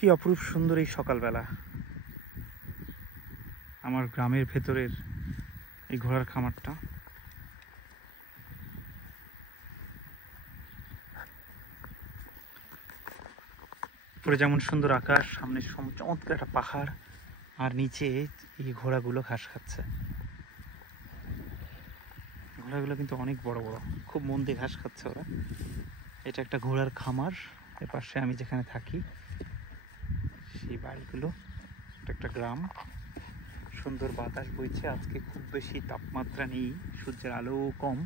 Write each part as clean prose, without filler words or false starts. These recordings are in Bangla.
কি অপরূপ সুন্দর এই সকালবেলা আমার গ্রামের ভেতরের এই ঘোড়ার খামারটা। উপরে যেমন সুন্দর আকাশ, সামনে চমৎকার একটা পাহাড়, আর নিচে এই ঘোড়াগুলো ঘাস খাচ্ছে। ঘোড়াগুলো কিন্তু অনেক বড় বড়, খুব মন দিয়ে ঘাস খাচ্ছে ওরা। এটা একটা ঘোড়ার খামার। এর পাশে আমি যেখানে থাকি সেই বাড়িগুলো, এটা একটা গ্রাম। সুন্দর বাতাস বইছে, আজকে খুব বেশি তাপমাত্রা নেই, সূর্যের আলো কম,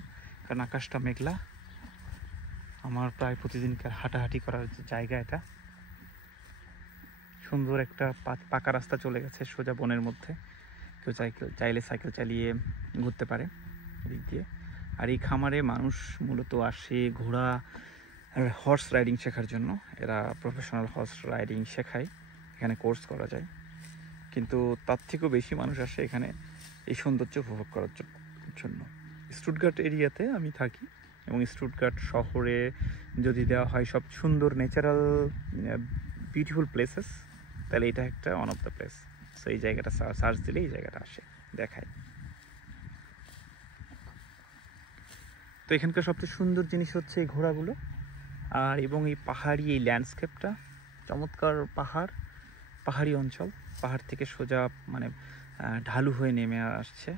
কারণ আকাশটা মেঘলা। আমার প্রায় প্রতিদিনকার হাঁটাহাঁটি করার যে জায়গা, এটা সুন্দর একটা পাকা রাস্তা চলে গেছে সোজা বনের মধ্যে। কেউ চাইলে সাইকেল চালিয়ে ঘুরতে পারে এদিক দিয়ে। আর এই খামারে মানুষ মূলত আসে ঘোড়া হর্স রাইডিং শেখার জন্য। এরা প্রফেশনাল হর্স রাইডিং শেখায়, এখানে কোর্স করা যায়। কিন্তু তার থেকেও বেশি মানুষ আসে এখানে এই সৌন্দর্য উপভোগ করার জন্য। স্টুটগার্ট এরিয়াতে আমি থাকি, এবং স্টুটগার্ট শহরে যদি দেওয়া হয় সব সুন্দর ন্যাচারাল বিউটিফুল প্লেসেস, তাহলে এটা একটা one of the place. So এই জায়গাটা সার্চ দিলে এই জায়গাটা আসে, দেখায়। তো এখানকার সবচেয়ে সুন্দর জিনিস হচ্ছে এই ঘোড়াগুলো, আর এবং এই পাহাড়ি এই ল্যান্ডস্কেপটা। চমৎকার পাহাড়ি অঞ্চল, পাহাড় থেকে সোজা মানে ঢালু হয়ে নেমে আসছে।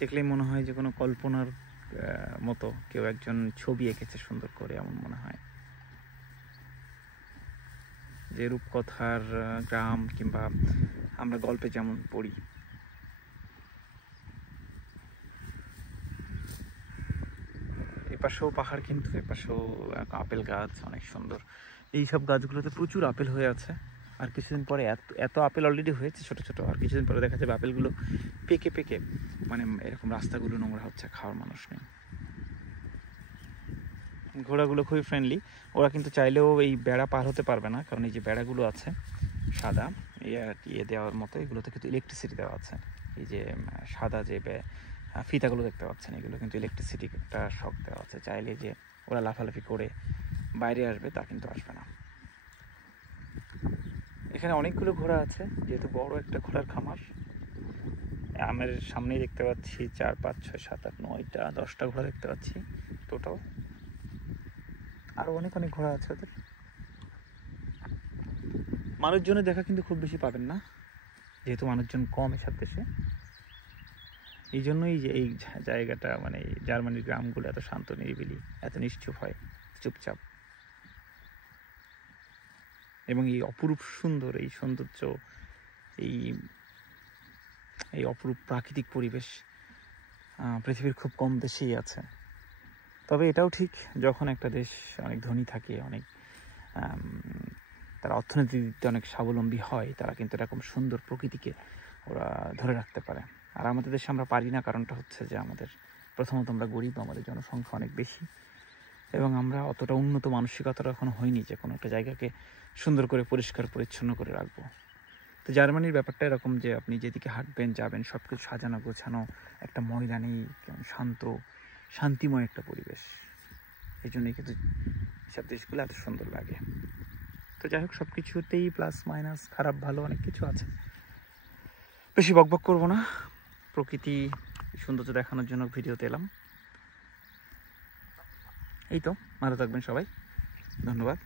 দেখলেই মনে হয় যে কোনো কল্পনার মতো কেউ একজন ছবি এঁকেছে সুন্দর করে, এমন মনে হয়। যে রূপকথার গ্রাম কিংবা আমরা গল্পে যেমন পড়ি। এপাশেও পাহাড়, কিন্তু এপাশেও আপেল গাছ অনেক সুন্দর। এই সব গাছগুলোতে প্রচুর আপেল হয়ে আছে। আর কিছুদিন পরে এত আপেল অলরেডি হয়েছে ছোট ছোট, আর কিছুদিন পরে দেখা যাবে আপেলগুলো পেকে পেকে মানে এরকম রাস্তাগুলো নোংরা হচ্ছে, খাওয়ার মানুষ নেই। ঘোড়াগুলো খুবই ফ্রেন্ডলি। ওরা কিন্তু চাইলেও এই বেড়া পার হতে পারবে না, কারণ এই যে বেড়াগুলো আছে সাদা ইয়ে দেওয়ার মতো, এগুলোতে কিন্তু ইলেকট্রিসিটি দেওয়া আছে। এই যে সাদা যে ফিতাগুলো দেখতে পাচ্ছেন, এগুলো কিন্তু ইলেকট্রিসিটি একটা শক দেওয়া আছে। চাইলে যে ওরা লাফালাফি করে বাইরে আসবে, তা কিন্তু আসবে না। এখানে অনেকগুলো ঘোড়া আছে, যেহেতু বড় একটা ঘোড়ার খামার। আমার সামনেই দেখতে পাচ্ছি 4, 5, 6, 7, 8, 9টা 10টা ঘোড়া দেখতে পাচ্ছি টোটাল। আরও অনেক ঘোড়া আছে ওদের। মানুষজনের দেখা কিন্তু খুব বেশি পাবেন না, যেহেতু মানুষজন কম এসব দেশে। এই জন্যই যে এই জায়গাটা মানে জার্মানির গ্রামগুলো এত শান্ত নিরিবিলি, এত নিশ্চুপ হয়, চুপচাপ। এবং এই অপরূপ সুন্দর এই সৌন্দর্য, এই অপরূপ প্রাকৃতিক পরিবেশ পৃথিবীর খুব কম দেশেই আছে। তবে এটাও ঠিক, যখন একটা দেশ অনেক ধনী থাকে, অনেক তারা অর্থনীতিতে অনেক স্বাবলম্বী হয়, তারা কিন্তু এরকম সুন্দর প্রকৃতিকে ওরা ধরে রাখতে পারে। আর আমাদের দেশে আমরা পারি না, কারণটা হচ্ছে যে আমাদের প্রথমত আমরা গরিব, আমাদের জনসংখ্যা অনেক বেশি, এবং আমরা অতটা উন্নত মানসিকতাটা এখনো হয়নি যে কোনো একটা জায়গাকে সুন্দর করে পরিষ্কার পরিচ্ছন্ন করে রাখবো। তো জার্মানির ব্যাপারটা এরকম যে আপনি যেদিকে হাঁটবেন যাবেন সব কিছু সাজানো গোছানো, একটা ময়লা নেই, শান্তিময় একটা পরিবেশ। এই জন্যই কিন্তু সব দেশগুলো এত সুন্দর লাগে। তো যাই হোক, সব কিছুতেই প্লাস মাইনাস, খারাপ ভালো অনেক কিছু আছে। বেশি বকবক করবো না, প্রকৃতি সৌন্দর্য দেখানোর জন্য ভিডিওতে এলাম। এই তো, ভালো থাকবেন সবাই, ধন্যবাদ।